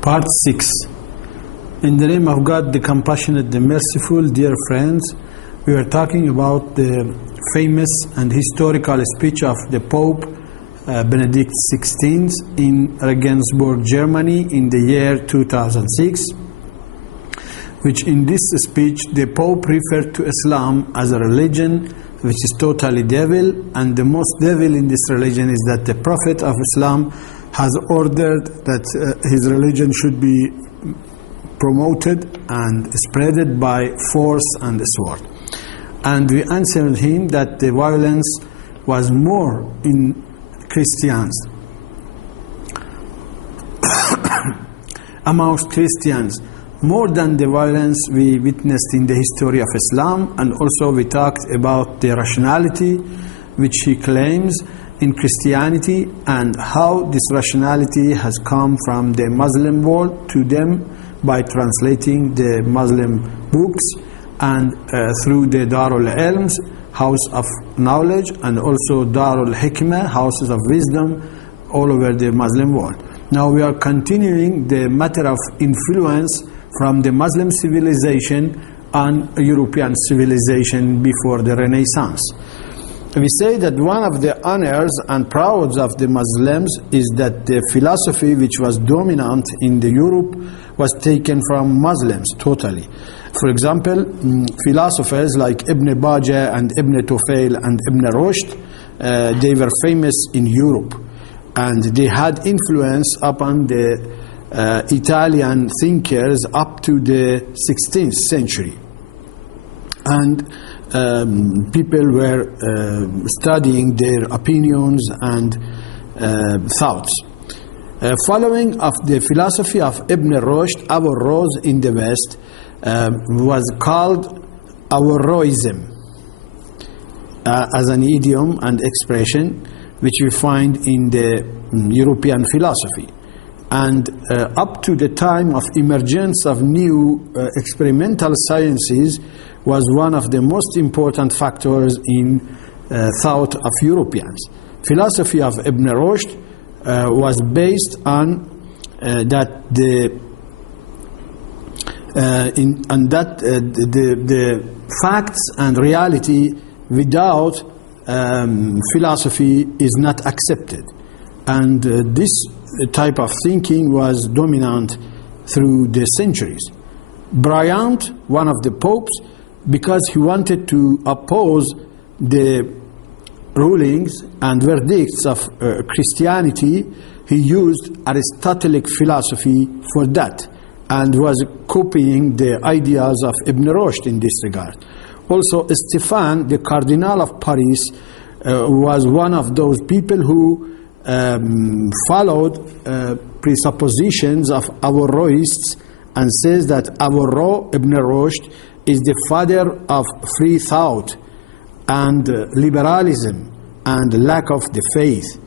Part 6. In the name of God, the compassionate, the merciful, dear friends, we are talking about the famous and historical speech of the Pope Benedict XVI in Regensburg, Germany in the year 2006, which in this speech the Pope referred to Islam as a religion which is totally devil, and the most devil in this religion is that the Prophet of Islam has ordered that his religion should be promoted and spreaded by force and the sword. And we answered him that the violence was more in Christians, amongst Christians, more than the violence we witnessed in the history of Islam. And also we talked about the rationality which he claims in Christianity, and how this rationality has come from the Muslim world to them by translating the Muslim books and through the Darul Ilms, house of knowledge, and also Darul Hikmah, houses of wisdom, all over the Muslim world. Now we are continuing the matter of influence from the Muslim civilization on European civilization before the Renaissance. We say that one of the honors and prouds of the Muslims is that the philosophy which was dominant in the Europe was taken from Muslims totally. For example, philosophers like Ibn Bajjah and Ibn Tufayl and Ibn Rushd, they were famous in Europe, and they had influence upon the Italian thinkers up to the 16th century. And people were studying their opinions and thoughts. Following of the philosophy of Ibn Rushd, Averroes in the West was called Averroism as an idiom and expression which we find in the European philosophy. And up to the time of emergence of new experimental sciences was one of the most important factors in thought of Europeans. Philosophy of Ibn Rushd was based on that the facts and reality without philosophy is not accepted, and this type of thinking was dominant through the centuries. Bryant, one of the popes, because he wanted to oppose the rulings and verdicts of Christianity, he used Aristotelic philosophy for that, and was copying the ideas of Ibn Rushd in this regard. Also, Stéphane, the Cardinal of Paris, was one of those people who followed presuppositions of Averroists and says that Averroes, Ibn Rushd, is the father of free thought and liberalism and lack of the faith.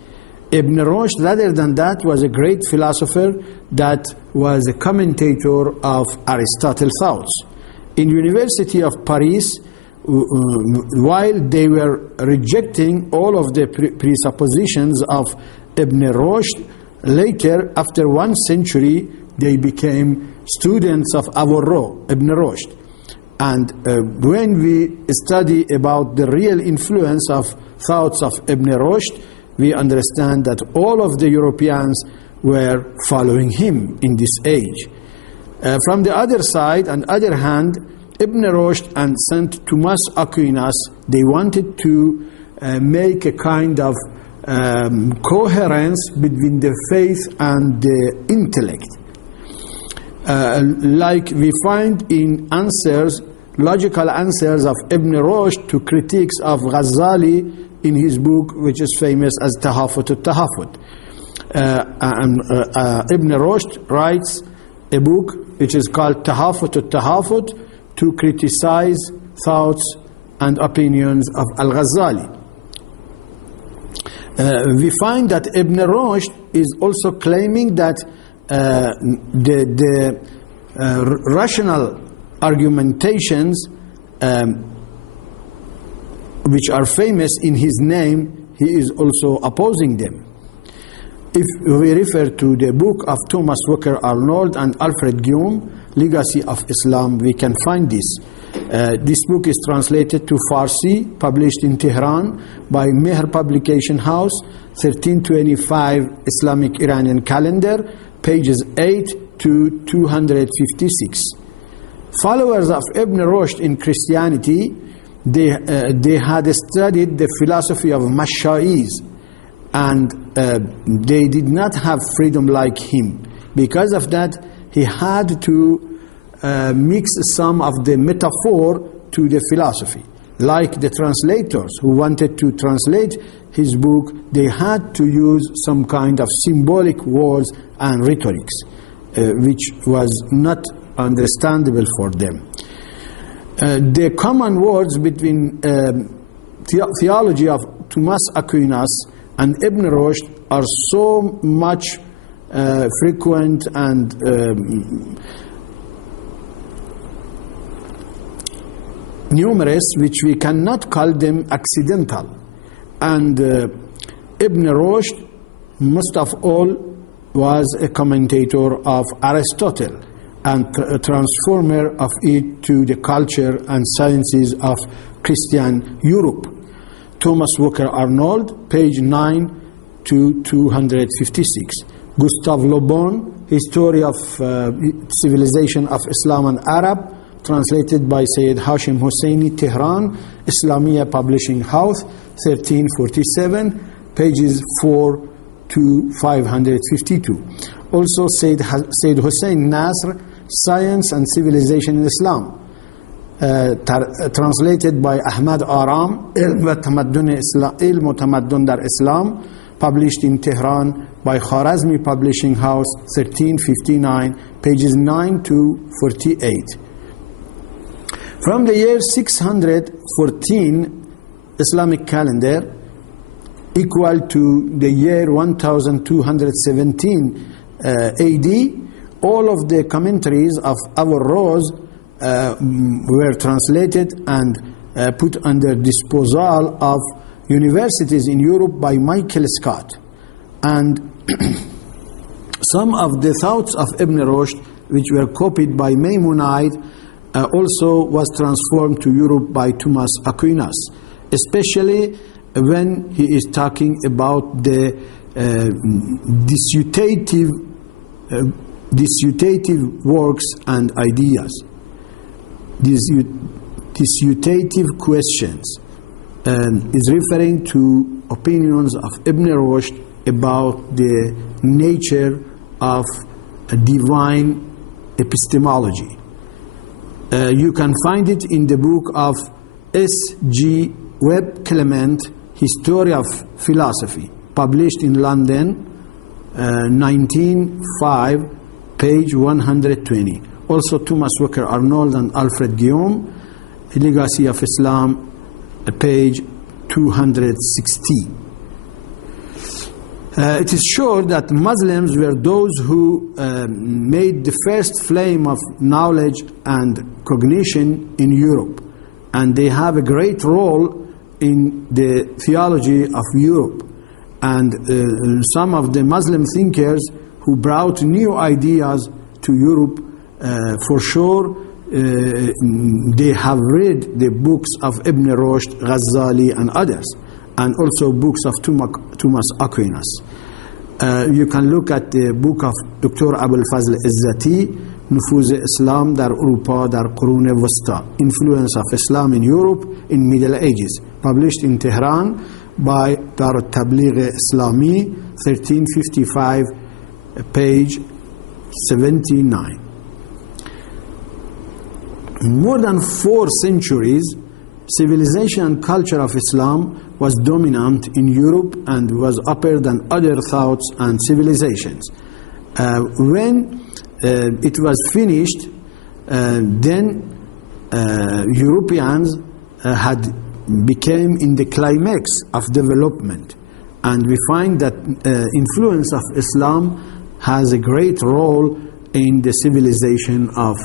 Ibn Rushd, rather than that, was a great philosopher that was a commentator of Aristotle's thoughts. In University of Paris, while they were rejecting all of the presuppositions of Ibn Rushd, later, after 1 century, they became students of Averroes, Ibn Rushd. And when we study about the real influence of thoughts of Ibn Rushd, we understand that all of the Europeans were following him in this age. From the other side, on the other hand, Ibn Rushd and Saint Thomas Aquinas, they wanted to make a kind of coherence between the faith and the intellect. Like we find in answers, logical answers of Ibn Rushd to critiques of Ghazali in his book, which is famous as Tahafut al-Tahafut. Ibn Rushd writes a book which is called Tahafut al-Tahafut to criticize thoughts and opinions of Al-Ghazali. We find that Ibn Rushd is also claiming that the rational argumentations which are famous in his name, he is also opposing them. If we refer to the book of Thomas Walker Arnold and Alfred Guillaume, Legacy of Islam, we can find this. This book is translated to Farsi, published in Tehran by Mehr Publication House, 1325 Islamic Iranian Calendar, pages 8 to 256. Followers of Ibn Rushd in Christianity, they had studied the philosophy of Masha'is, and they did not have freedom like him. Because of that, he had to mix some of the metaphor to the philosophy. Like the translators who wanted to translate his book, they had to use some kind of symbolic words and rhetorics, which was not understandable for them. The common words between theology of Thomas Aquinas and Ibn Rushd are so much frequent and numerous, which we cannot call them accidental. And Ibn Rushd, most of all, was a commentator of Aristotle and a transformer of it to the culture and sciences of Christian Europe. Thomas Walker Arnold, page 9 to 256. Gustave Le Bon, History of Civilization of Islam and Arab, translated by Sayyid Hashim Hosseini, Tehran, Islamia Publishing House, 1347, pages 4 to 552. Also Sayyid Hussein Nasr, Science and Civilization in Islam, translated by Ahmad Aram, Ilm wa Tamaddun dar Islam, published in Tehran by Khwarazmi Publishing House, 1359, pages 9 to 48. From the year 614 Islamic calendar, equal to the year 1217 AD, all of the commentaries of Averroes were translated and put under disposal of universities in Europe by Michael Scott. And some of the thoughts of Ibn Rushd, which were copied by Maimonide, also was transformed to Europe by Thomas Aquinas, especially when he is talking about the dissutative works and ideas, dissutative questions, is referring to opinions of Ibn Rushd about the nature of divine epistemology. You can find it in the book of S.G. Webb Clement, History of Philosophy, published in London, 1905, page 120. Also Thomas Walker Arnold and Alfred Guillaume, Legacy of Islam, page 260. It is sure that Muslims were those who made the first flame of knowledge and cognition in Europe, and they have a great role in the theology of Europe. And some of the Muslim thinkers who brought new ideas to Europe, for sure, they have read the books of Ibn Rushd, Ghazali and others, and also books of Thomas Aquinas. You can look at the book of Dr. Abul Fazl Izzati, Nufuz Islam dar Europa dar Qurun Wusta, Influence of Islam in Europe in Middle Ages, published in Tehran by Dar al-Tabligh Islami, 1355, page 79. More than 4 centuries, civilization and culture of Islam was dominant in Europe and was upper than other thoughts and civilizations. When it was finished, then Europeans had became in the climax of development, and we find that influence of Islam has a great role in the civilization of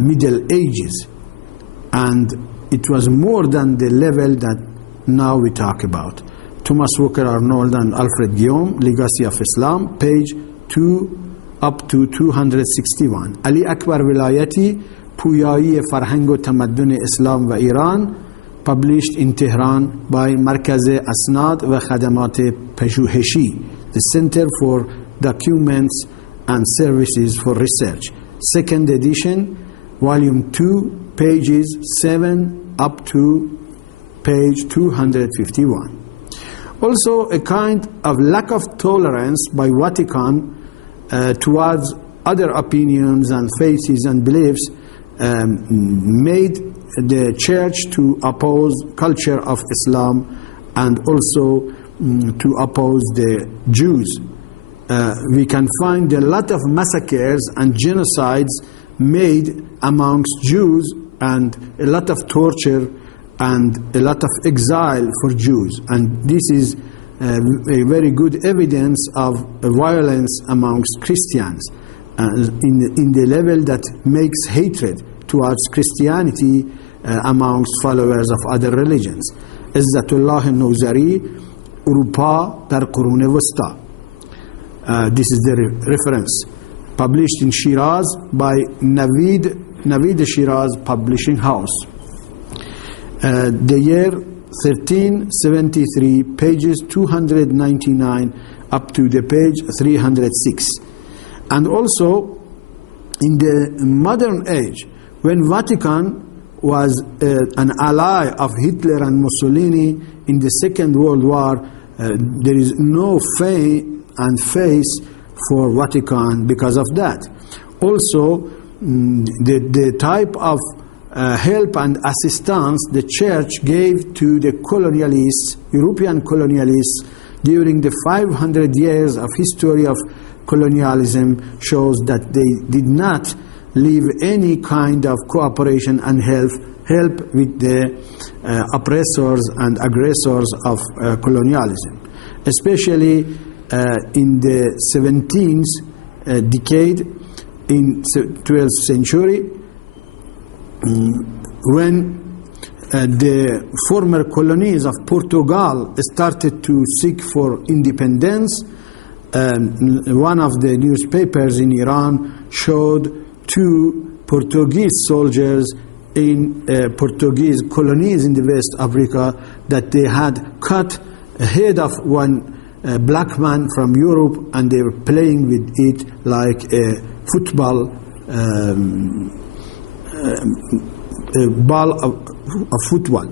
Middle Ages, and it was more than the level that now we talk about. Thomas Walker Arnold and Alfred Guillaume, Legacy of Islam, page 2 up to 261. Ali Akbar Vilayati, پویایی فرهنگ و تمدن اسلام و ایران, published in Tehran by مرکز اسناد و خدمات پژوهشی, the Center for Documents and Services for Research, second edition, volume 2, pages 7 up to page 251. Also, a kind of lack of tolerance by Vatican towards other opinions and faiths and beliefs made the church to oppose culture of Islam and also to oppose the Jews. We can find a lot of massacres and genocides made amongst Jews and a lot of torture and a lot of exile for Jews. And this is a very good evidence of violence amongst Christians in the level that makes hatred towards Christianity amongst followers of other religions. Izzatullah al-Nuzari, Urupa dar Qurun Wusta. This is the reference. Published in Shiraz by Naveed Shiraz Publishing House. The year 1373, pages 299 up to the page 306. And also, in the modern age, when Vatican was an ally of Hitler and Mussolini in the Second World War, there is no fame and face for Vatican because of that. Also, the type of help and assistance the church gave to the colonialists, European colonialists, during the 500 years of history of colonialism shows that they did not leave any kind of cooperation and help with the oppressors and aggressors of colonialism. Especially in the 17th decade, in 12th century, when the former colonies of Portugal started to seek for independence, one of the newspapers in Iran showed 2 Portuguese soldiers in Portuguese colonies in the West Africa that they had cut a head of one black man from Europe and they were playing with it like a football, a ball of football.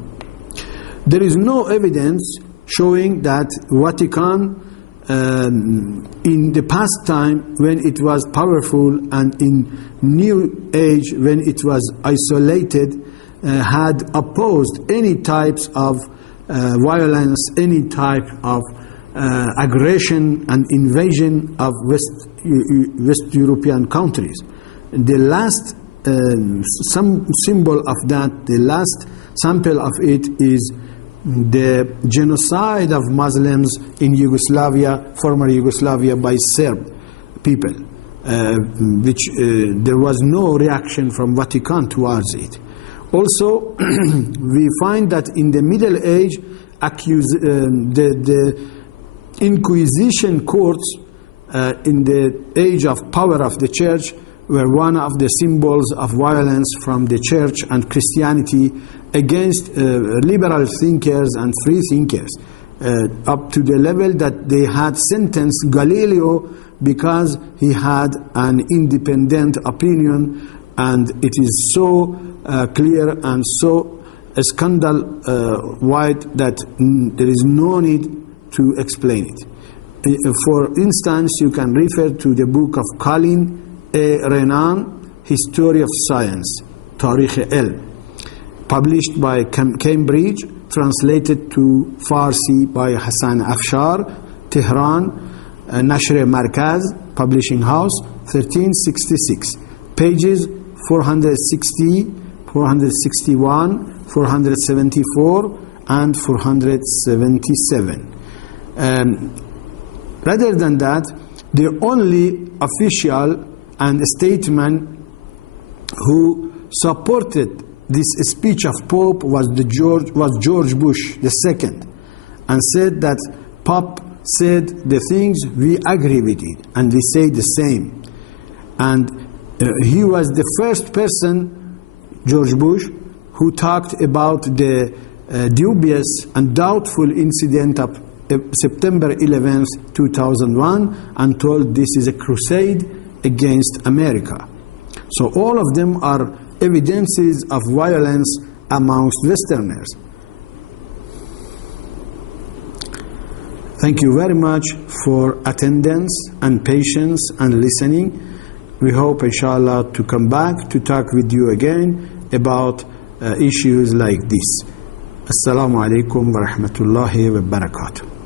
There is no evidence showing that Vatican in the past time when it was powerful and in new age when it was isolated had opposed any types of violence, any type of aggression and invasion of West European countries. The last some symbol of that, the last sample of it is the genocide of Muslims in Yugoslavia, former Yugoslavia, by Serb people, which there was no reaction from Vatican towards it. Also, we find that in the Middle Age, the Inquisition courts in the age of power of the church were one of the symbols of violence from the church and Christianity against liberal thinkers and free thinkers, up to the level that they had sentenced Galileo because he had an independent opinion, and it is so clear and so scandal wide that there is no need to explain it. For instance, you can refer to the book of Colin A. Renan, History of Science, Tarikh Ilm, published by Cambridge, translated to Farsi by Hassan Afshar, Tehran, Nashr Markaz, Publishing House, 1366, pages 460, 461, 474, and 477. Rather than that, the only official and statesman who supported this speech of Pope was George Bush II, and said that Pope said the things, we agree with it, and we say the same. And he was the first person, George Bush, who talked about the dubious and doubtful incident of September 11th, 2001, and told this is a crusade against America. So all of them are evidences of violence amongst Westerners. Thank you very much for attendance and patience and listening. We hope, inshallah, to come back to talk with you again about issues like this. Assalamu alaikum wa rahmatullahi wa barakatuh.